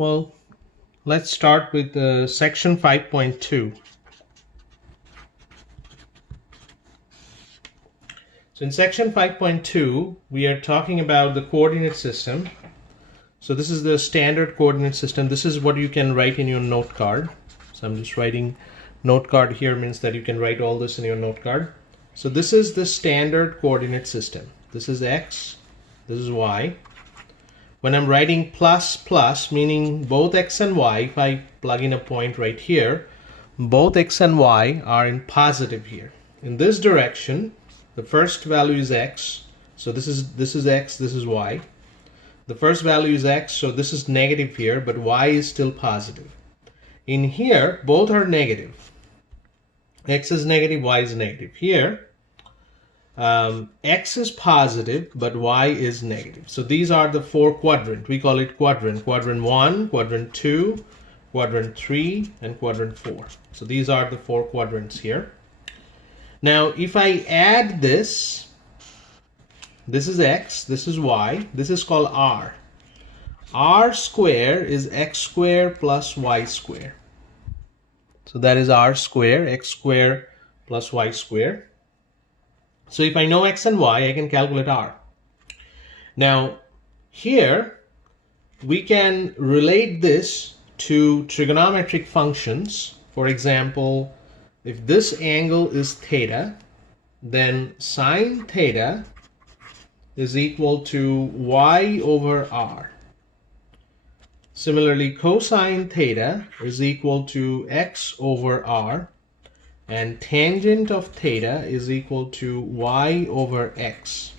Well, let's start with section 5.2. So in section 5.2, we are talking about the coordinate system. So this is the standard coordinate system. This is what you can write in your note card. So I'm just writing note card here, means that you can write all this in your note card. So this is the standard coordinate system. This is X, this is Y. When I'm writing plus plus, meaning both X and Y, if I plug in a point right here, both X and Y are in positive here. In this direction, the first value is X. So this is X, this is Y. The first value is X, so this is negative here, but Y is still positive. In here, both are negative. X is negative, Y is negative. Here, X is positive, but Y is negative. So these are the four quadrant. We call it quadrant. Quadrant 1, quadrant 2, quadrant 3, and quadrant 4. So these are the four quadrants here. Now, if I add this is X, this is Y, this is called R. R square is X square plus Y square. So that is R square, X square plus Y square. So if I know X and Y, I can calculate R. Now, here we can relate this to trigonometric functions. For example, if this angle is theta, then sine theta is equal to Y over R. Similarly, cosine theta is equal to X over R. And tangent of theta is equal to Y over X.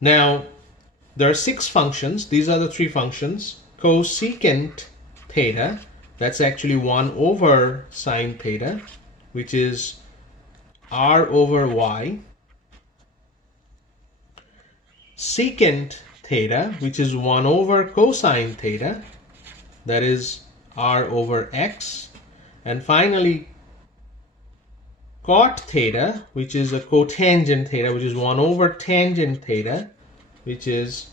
Now, there are 6 functions. These are the 3 functions. Cosecant theta, that's actually 1 over sine theta, which is R over Y. Secant theta, which is 1 over cosine theta, that is R over X. And finally, cot theta, which is a cotangent theta, which is 1 over tangent theta, which is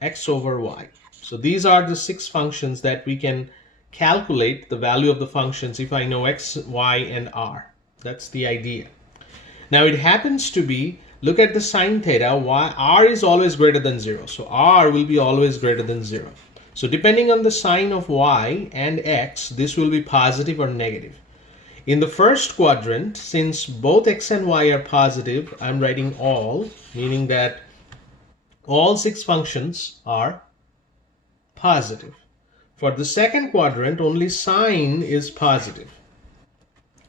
X over Y. So these are the 6 functions that we can calculate the value of the functions if I know X, Y, and R. That's the idea. Now it happens to be, look at the sine theta, R is always greater than 0. So R will be always greater than 0. So depending on the sign of Y and X, this will be positive or negative. In the first quadrant, since both X and Y are positive, I'm writing all, meaning that all 6 functions are positive. For the second quadrant, only sine is positive.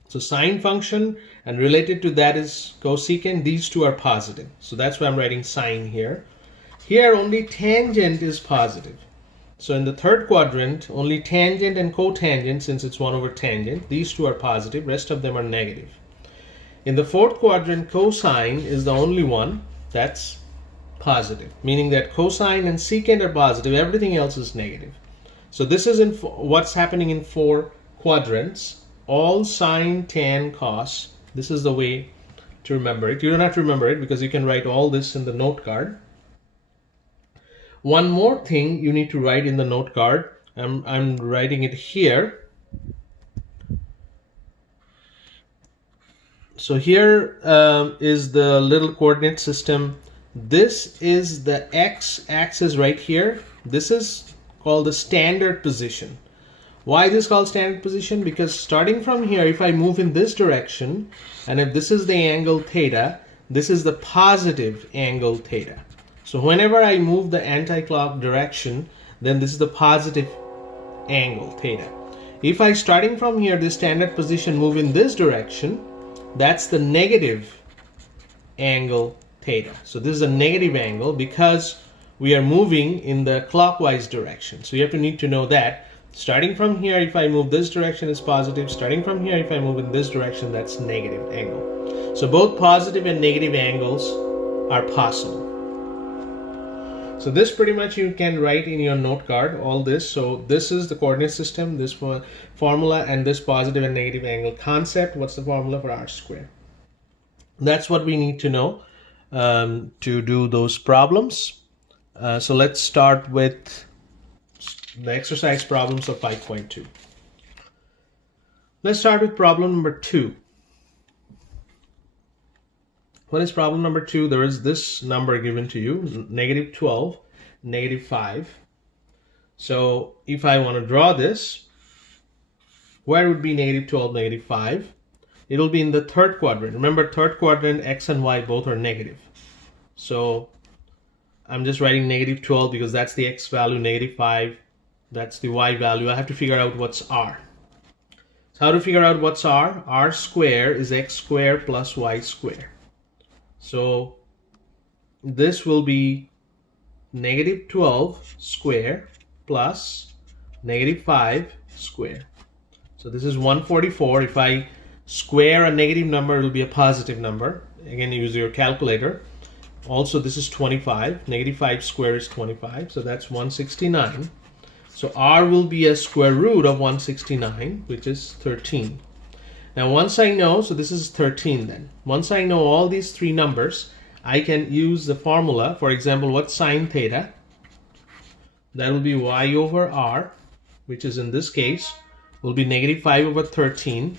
So sine function, and related to that is cosecant, these two are positive. So that's why I'm writing sine here. Here only tangent is positive. So in the third quadrant, only tangent and cotangent, since it's 1 over tangent, these two are positive, rest of them are negative. In the fourth quadrant, cosine is the only one that's positive, meaning that cosine and secant are positive, everything else is negative. So this is what's happening in 4 quadrants, all sine, tan, cos. This is the way to remember it. You don't have to remember it because you can write all this in the note card. One more thing you need to write in the note card. I'm writing it here. So here is the little coordinate system. This is the x-axis right here. This is called the standard position. Why this is called standard position? Because starting from here, if I move in this direction, and if this is the angle theta, this is the positive angle theta. So whenever I move the anti-clock direction, then this is the positive angle theta. If I, starting from here, this standard position, move in this direction, that's the negative angle theta. So this is a negative angle because we are moving in the clockwise direction. So you have to need to know that. Starting from here, if I move this direction, is positive. Starting from here, if I move in this direction, that's negative angle. So both positive and negative angles are possible. So this pretty much you can write in your note card, all this. So this is the coordinate system, this formula, and this positive and negative angle concept. What's the formula for R squared? That's what we need to know to do those problems. So let's start with the exercise problems of 5.2. Let's start with problem number 2. What is problem number 2? There is this number given to you, negative 12, negative 5. So if I want to draw this, where would be negative 12, negative 5? It will be in the third quadrant. Remember, third quadrant, x and y both are negative. So I'm just writing negative 12 because that's the x value, negative 5, that's the y value. I have to figure out what's r. So how to figure out what's r? R square is x square plus y square. So this will be negative 12 square plus negative 5 square. So this is 144. If I square a negative number, it will be a positive number. Again, use your calculator. Also, this is 25. Negative 5 squared is 25. So that's 169. So r will be a square root of 169, which is 13. Now, once I know, so this is 13 then. Once I know all these three numbers, I can use the formula. For example, what's sine theta? That will be y over r, which is in this case, will be negative 5 over 13.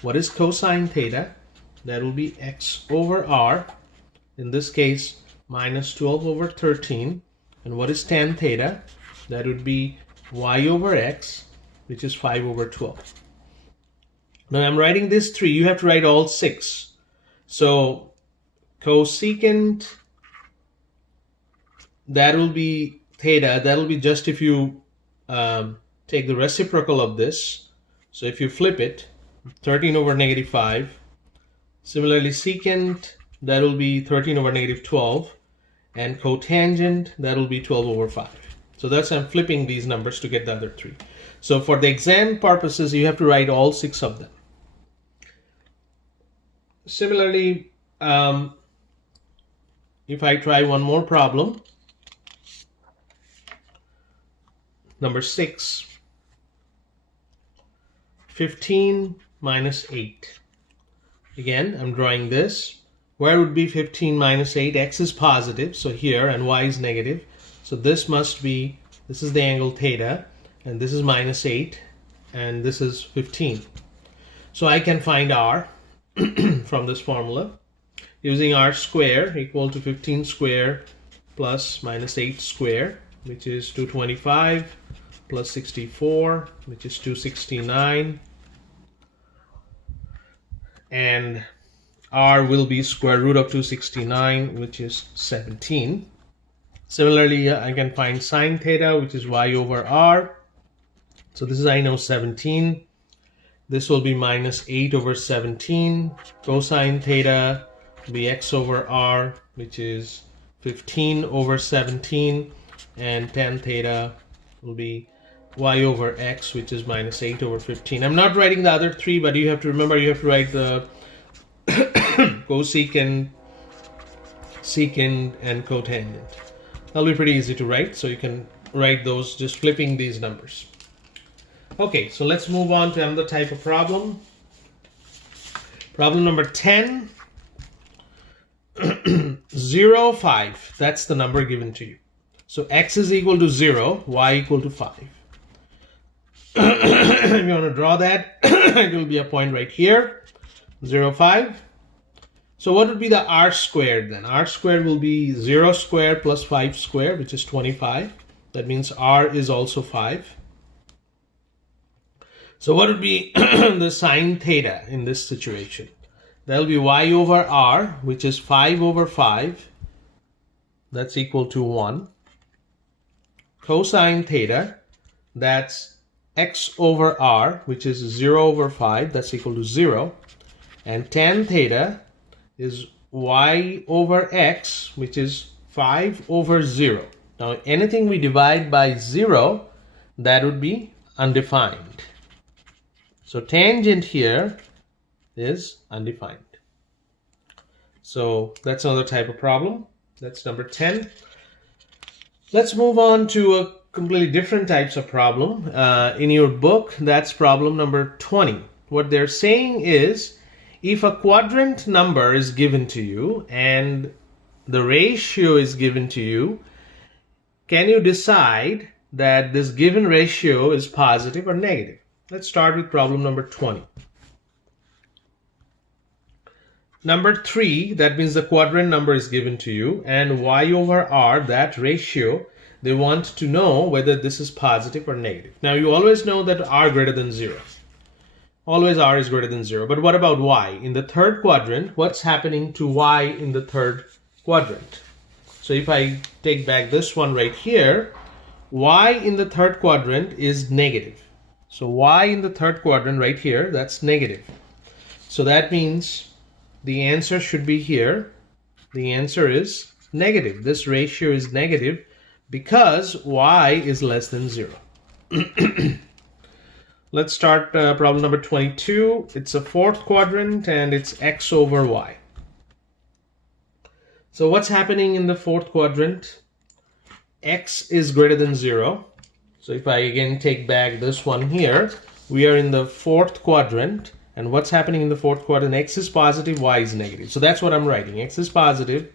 What is cosine theta? That will be x over r, in this case, minus 12 over 13. And what is tan theta? That would be y over x, which is 5 over 12. Now I'm writing this 3. You have to write all 6. So cosecant, that will be theta. That will be just if you take the reciprocal of this. So if you flip it, 13 over negative 5. Similarly, secant, that will be 13 over negative 12. And cotangent, that will be 12 over 5. So that's, I'm flipping these numbers to get the other 3. So for the exam purposes, you have to write all 6 of them. Similarly, if I try one more problem, number 6, 15 minus 8. Again, I'm drawing this. Where would be 15 minus 8? X is positive, so here, and y is negative. So this must be, this is the angle theta, and this is minus 8, and this is 15. So I can find r from this formula using r square equal to 15 square plus minus 8 square, which is 225, plus 64, which is 269, and r will be square root of 269, which is 17. Similarly, I can find sine theta, which is y over r. So this is, I know, 17. This will be minus 8 over 17. Cosine theta will be x over r, which is 15 over 17. And tan theta will be y over x, which is minus 8 over 15. I'm not writing the other 3, but you have to remember, you have to write the cosecant, secant, and cotangent. That'll be pretty easy to write, so you can write those just flipping these numbers. Okay, so let's move on to another type of problem. Problem number 10, 0, 5. That's the number given to you. So x is equal to 0, y equal to 5. If you want to draw that, it will be a point right here, 0, 5. So what would be the r squared then? R squared will be 0 squared plus 5 squared, which is 25. That means r is also 5. So what would be the sine theta in this situation? That will be y over r, which is 5 over 5. That's equal to 1. Cosine theta, that's x over r, which is 0 over 5. That's equal to 0. And tan theta is y over x, which is 5 over 0. Now, anything we divide by 0, that would be undefined. So tangent here is undefined. So that's another type of problem. That's number 10. Let's move on to a completely different types of problem. In your book, that's problem number 20. What they're saying is, if a quadrant number is given to you and the ratio is given to you, can you decide that this given ratio is positive or negative? Let's start with problem number 20. Number 3, that means the quadrant number is given to you, and y over r, that ratio, they want to know whether this is positive or negative. Now you always know that r greater than 0. Always r is greater than 0. But what about y? In the third quadrant, what's happening to y in the third quadrant? So if I take back this one right here, y in the third quadrant is negative. So y in the third quadrant right here, that's negative. So that means the answer should be here. The answer is negative. This ratio is negative because y is less than 0. Let's start problem number 22. It's a fourth quadrant and it's x over y. So what's happening in the fourth quadrant? X is greater than 0. So if I again take back this one here, we are in the fourth quadrant. And what's happening in the fourth quadrant? X is positive, y is negative. So that's what I'm writing. X is positive,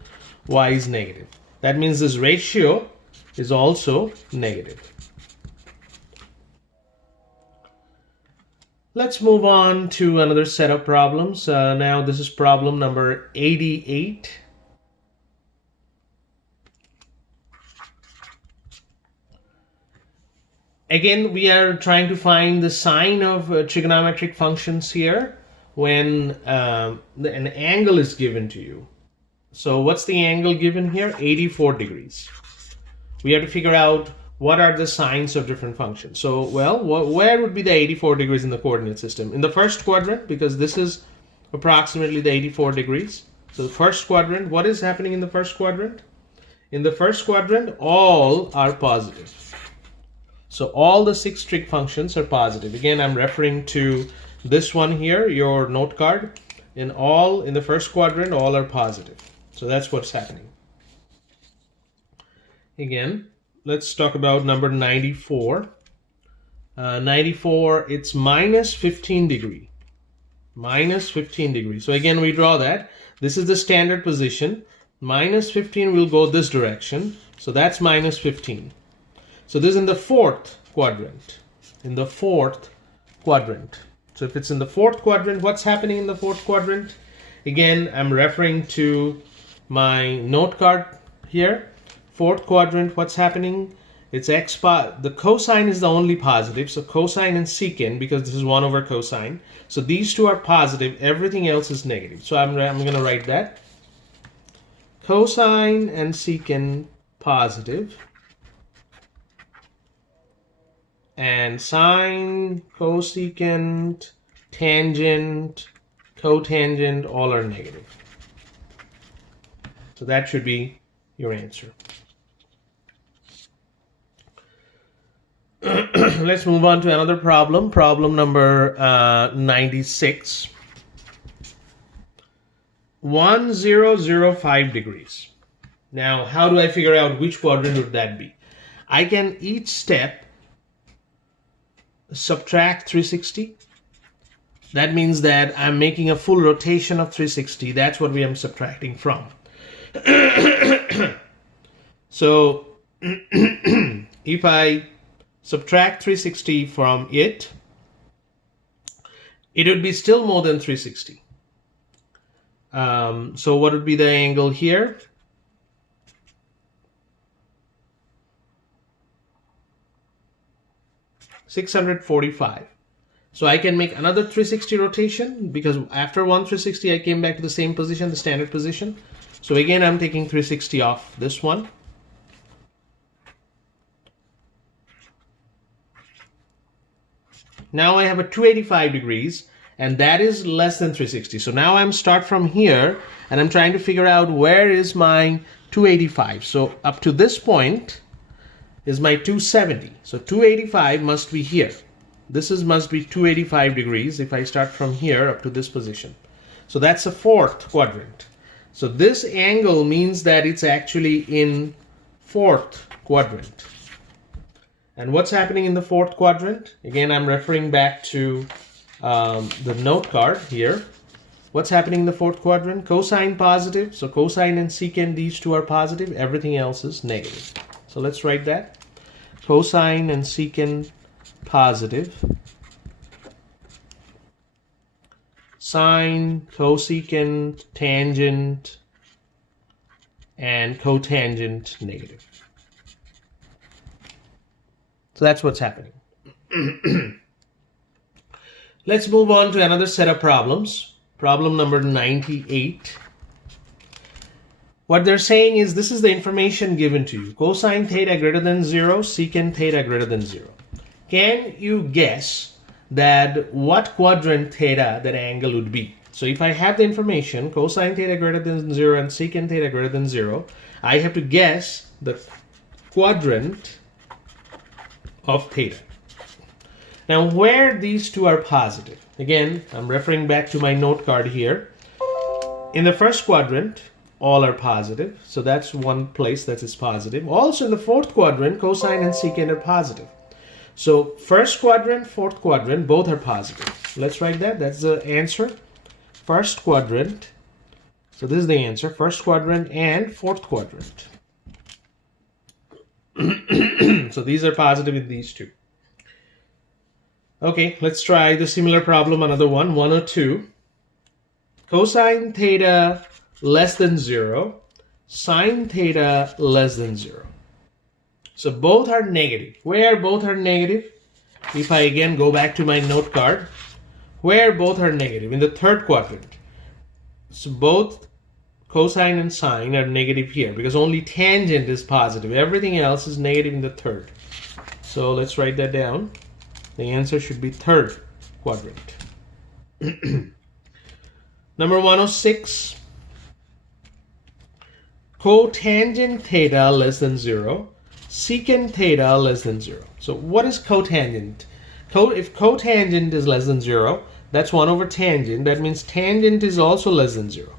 y is negative. That means this ratio is also negative. Let's move on to another set of problems. Now this is problem number 88. Again, we are trying to find the sign of trigonometric functions here when an angle is given to you. So what's the angle given here? 84 degrees. We have to figure out what are the signs of different functions. So, well, where would be the 84 degrees in the coordinate system? In the first quadrant, because this is approximately the 84 degrees. So the first quadrant, what is happening in the first quadrant? In the first quadrant, all are positive. So all the 6 trig functions are positive. Again, I'm referring to this one here, your note card. In the first quadrant, all are positive. So that's what's happening. Again, let's talk about number 94. 94, it's minus 15 degree. Minus 15 degrees. So again, we draw that. This is the standard position. Minus 15 will go this direction. So that's minus 15. So this is in the fourth quadrant. In the fourth quadrant. So if it's in the fourth quadrant, what's happening in the fourth quadrant? Again, I'm referring to my note card here. Fourth quadrant, what's happening? It's the cosine is the only positive. So cosine and secant, because this is 1 over cosine. So these two are positive. Everything else is negative. So I'm going to write that. Cosine and secant positive. And sine, cosecant, tangent, cotangent, all are negative. So that should be your answer. Let's move on to another problem. Problem number 96. 1005 degrees. Now, how do I figure out which quadrant would that be? I can each step subtract 360. That means that I'm making a full rotation of 360. That's what we am subtracting from. So if I subtract 360 from it would be still more than 360. So what would be the angle here? $645. So I can make another 360 rotation because after one 360 I came back to the same position, the standard position. So again I'm taking 360 off this one. Now I have a 285 degrees and that is less than 360. So now I'm start from here and I'm trying to figure out where is my 285. So up to this point is my 270. So 285 must be here. This must be 285 degrees if I start from here up to this position. So that's a fourth quadrant. So this angle means that it's actually in fourth quadrant. And what's happening in the fourth quadrant? Again, I'm referring back to the note card here. What's happening in the fourth quadrant? Cosine positive. So cosine and secant, these two are positive. Everything else is negative. So let's write that. Cosine and secant positive. Sine, cosecant, tangent, and cotangent negative. So that's what's happening. Let's move on to another set of problems. Problem number 98. What they're saying is this is the information given to you. Cosine theta greater than 0, secant theta greater than 0. Can you guess that what quadrant theta that angle would be? So if I have the information, cosine theta greater than 0 and secant theta greater than 0, I have to guess the quadrant of theta. Now where these two are positive, again, I'm referring back to my note card here. In the first quadrant, all are positive, so that's one place that is positive. Also in the fourth quadrant, cosine and secant are positive. So first quadrant, fourth quadrant, both are positive. Let's write that. That's the answer. First quadrant. So this is the answer. First quadrant and fourth quadrant. So these are positive in these two. Okay, let's try the similar problem, another one, 102. Cosine theta less than 0, sine theta less than 0. So both are negative. Where both are negative? If I again go back to my note card, where both are negative? In the third quadrant. So both cosine and sine are negative here because only tangent is positive. Everything else is negative in the third. So let's write that down. The answer should be third quadrant. Number 106. Cotangent theta less than 0, secant theta less than 0. So what is cotangent? If cotangent is less than 0, that's 1 over tangent. That means tangent is also less than 0.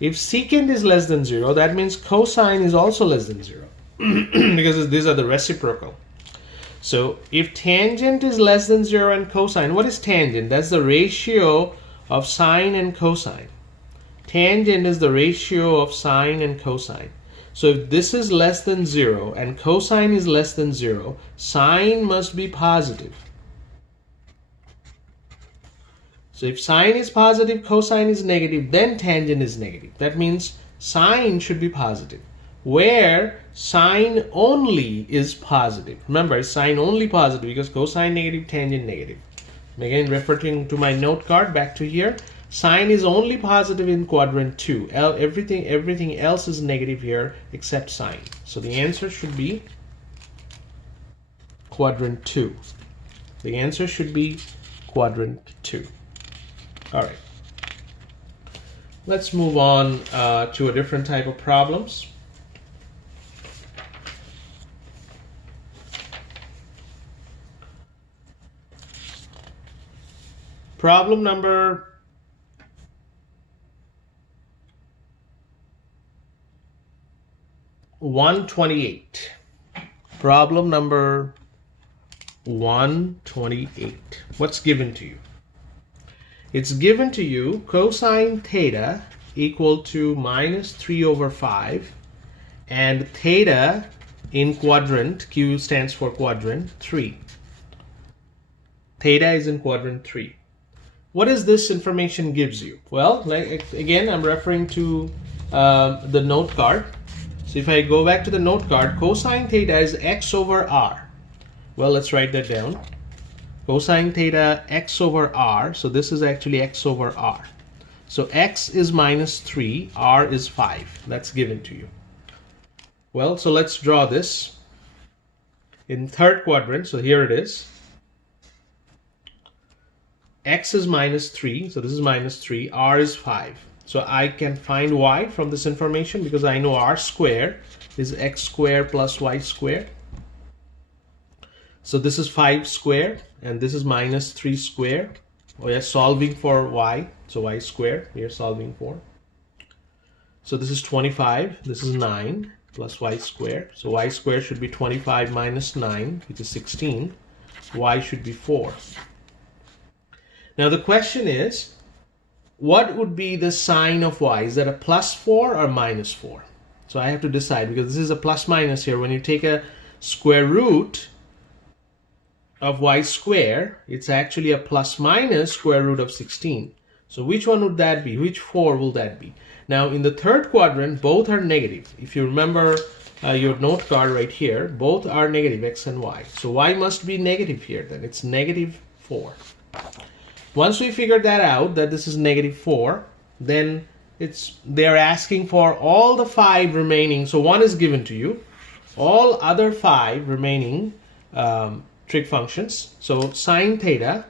If secant is less than 0, that means cosine is also less than 0 because these are the reciprocal. So if tangent is less than 0 and cosine, what is tangent? That's the ratio of sine and cosine. Tangent is the ratio of sine and cosine. So if this is less than 0 and cosine is less than 0, sine must be positive. So if sine is positive, cosine is negative, then tangent is negative. That means sine should be positive. Where sine only is positive. Remember, sine only positive because cosine negative, tangent negative. Again, referring to my note card, back to here. Sine is only positive in quadrant 2. Everything else is negative here except sine. So the answer should be quadrant 2. The answer should be quadrant 2. All right. Let's move on to a different type of problems. Problem number 128. Problem number 128. What's given to you? It's given to you cosine theta equal to minus 3 over 5 and theta in quadrant, Q stands for quadrant 3. Theta is in quadrant 3. What is this information gives you? Well, again, I'm referring to the note card. So if I go back to the note card, cosine theta is x over r. Well, let's write that down. Cosine theta x over r. So this is actually x over r. So x is minus 3, r is 5. That's given to you. Well, so let's draw this in third quadrant. So here it is. X is minus 3, so this is minus 3, r is 5. So I can find y from this information because I know r squared is x squared plus y squared. So this is 5 squared and this is minus 3 squared. We are solving for y, so y squared we are solving for. So this is 25, this is 9 plus y squared. So y squared should be 25 minus 9, which is 16. Y should be 4. Now the question is, what would be the sign of y? Is that a plus 4 or minus 4? So I have to decide, because this is a plus minus here. When you take a square root of y square, it's actually a plus minus square root of 16. So which one would that be? Which 4 will that be? Now in the third quadrant, both are negative. If you remember your note card right here, both are negative, x and y. So y must be negative here, then it's negative 4. Once we figure that out, that this is negative 4, then they're asking for all the 5 remaining. So 1 is given to you. All other 5 remaining trig functions. So sine theta,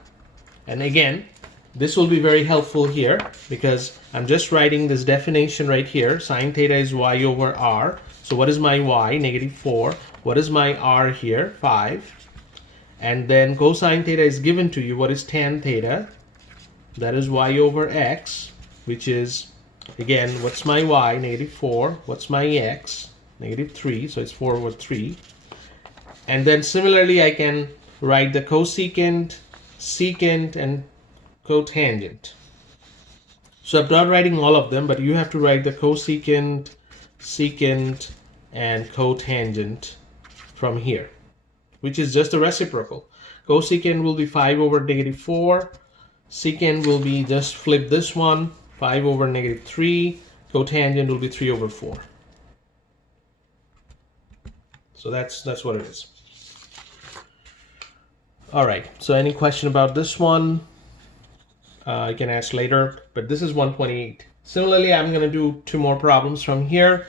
and again, this will be very helpful here because I'm just writing this definition right here. Sine theta is y over r. So what is my y? Negative 4. What is my r here? 5. And then cosine theta is given to you. What is tan theta? That is y over x, which is, again, what's my y? Negative 4. What's my x? Negative 3. So it's 4 over 3. And then similarly, I can write the cosecant, secant, and cotangent. So I'm not writing all of them, but you have to write the cosecant, secant, and cotangent from here, which is just a reciprocal. Cosecant will be 5 over negative 4. Secant will be, just flip this one, 5 over negative 3. Cotangent will be 3 over 4. So that's what it is. All right, so any question about this one? You can ask later, but this is 128. Similarly, I'm going to do 2 more problems from here.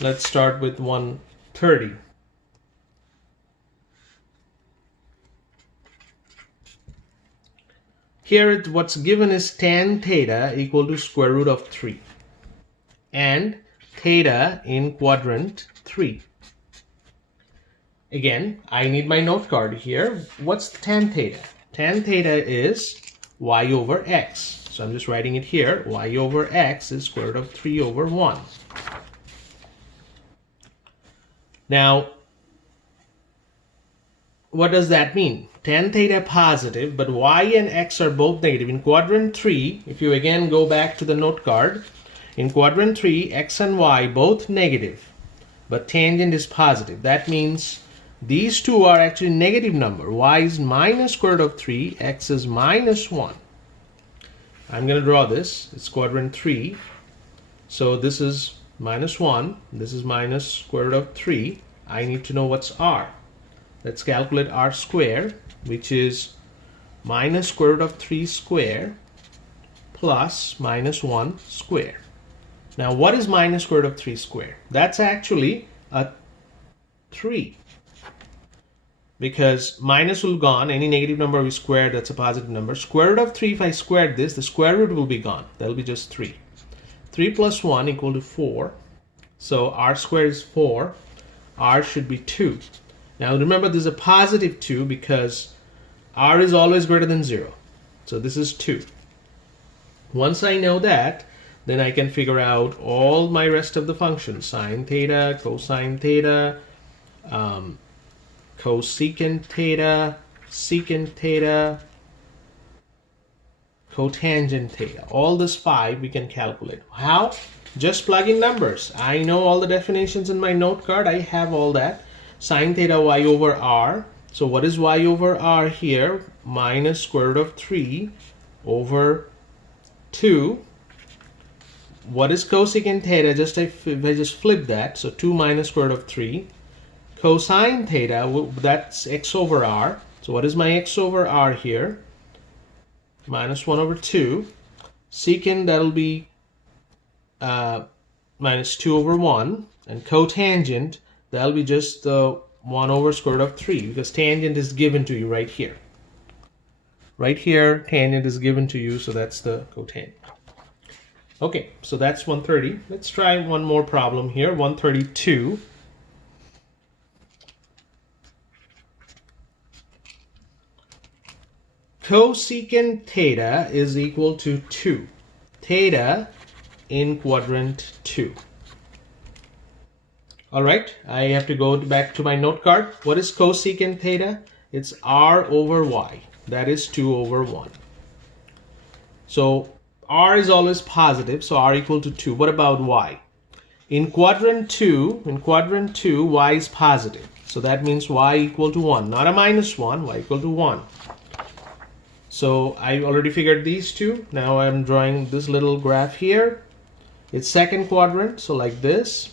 Let's start with 130. Here, what's given is tan theta equal to square root of 3 and theta in quadrant 3. Again, I need my note card here. What's tan theta? Tan theta is y over x. So I'm just writing it here. Y over x is square root of 3 over 1. Now, what does that mean? Tan theta positive, but y and x are both negative. In quadrant 3, if you again go back to the note card, in quadrant 3, x and y both negative, but tangent is positive. That means these two are actually negative number. Y is minus square root of 3, x is minus 1. I'm going to draw this. It's quadrant 3. So this is minus 1. This is minus square root of 3. I need to know what's r. Let's calculate r square, which is minus square root of 3 square plus minus 1 square. Now what is minus square root of 3 square? That's actually a 3. Because minus will gone, any negative number we square, that's a positive number. Square root of 3, if I squared this, the square root will be gone. That'll be just 3. 3 plus 1 equal to 4. So r squared is 4. R should be 2. Now remember, this is a positive 2 because r is always greater than 0. So this is 2. Once I know that, then I can figure out all my rest of the functions. Sine theta, cosine theta, cosecant theta, secant theta, cotangent theta. All this 5 we can calculate. How? Just plug in numbers. I know all the definitions in my note card. I have all that. Sine theta y over r. So what is y over r here? Minus square root of 3 over 2. What is cosecant theta? If I just flip that, so 2 minus square root of 3. Cosine theta, that's x over r. So what is my x over r here? Minus 1 over 2. Secant, that'll be minus 2 over 1. And cotangent, that'll be just the 1 over square root of 3, because tangent is given to you right here. Right here, tangent is given to you, so that's the cotangent. Okay, so that's 130. Let's try one more problem here, 132. Cosecant theta is equal to 2. Theta in quadrant 2. All right, I have to go back to my note card. What is cosecant theta? It's r over y. That is 2 over 1. So r is always positive, so r equal to 2. What about y? In quadrant 2, y is positive. So that means y equal to 1. Not a minus 1, y equal to 1. So I already figured these two. Now I'm drawing this little graph here. It's second quadrant, so like this.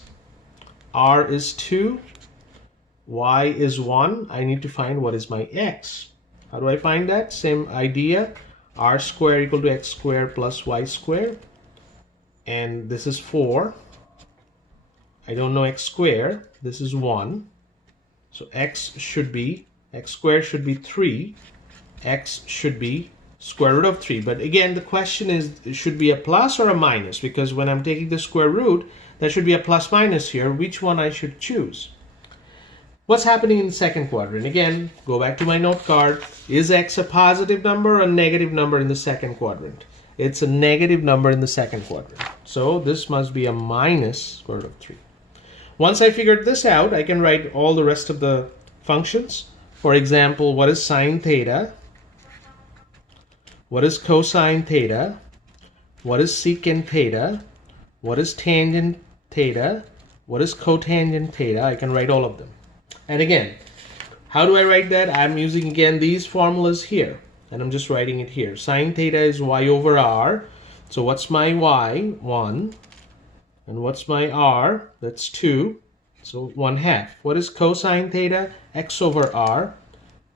R is 2, y is 1. I need to find what is my x. How do I find that? Same idea. R square equal to x square plus y square. And this is 4. I don't know x square. This is 1. So x square should be 3. X should be square root of 3. But again, the question is, it should be a plus or a minus, because when I'm taking the square root, there should be a plus minus here. Which one I should choose? What's happening in the second quadrant? Again, go back to my note card. Is x a positive number or a negative number in the second quadrant? It's a negative number in the second quadrant. So this must be a minus square root of 3. Once I figured this out, I can write all the rest of the functions. For example, what is sine theta? What is cosine theta? What is secant theta? What is tangent theta? What is cotangent theta? I can write all of them. And again, how do I write that? I'm using again these formulas here, and I'm just writing it here. Sine theta is y over r. So what's my y? 1. And what's my r? That's 2. So 1/2. What is cosine theta? X over r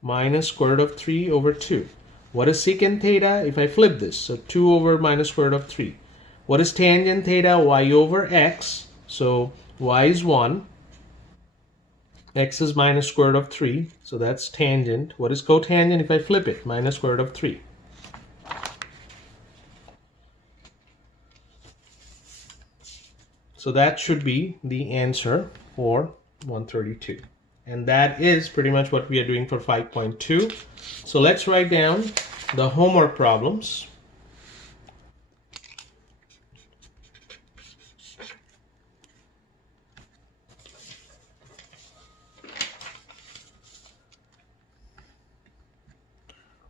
minus square root of 3 over 2. What is secant theta? If I flip this, so 2 over minus square root of 3. What is tangent theta? Y over x. So y is 1. X is minus square root of 3. So that's tangent. What is cotangent? If I flip it, minus square root of 3. So that should be the answer for 132. And that is pretty much what we are doing for 5.2. So let's write down the homework problems.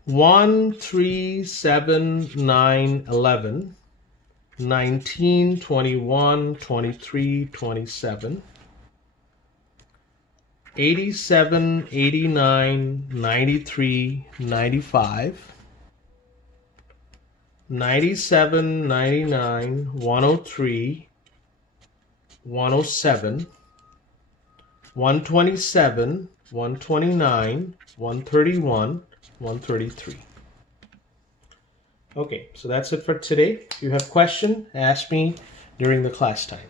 One, 3, 7, 9, 11, 19, 21, 23, 27, 87, 89, 93, 95, 97, 99, 103, 107, 127, 129, 131, 133. Okay, so that's it for today. If you have questions, ask me during the class time.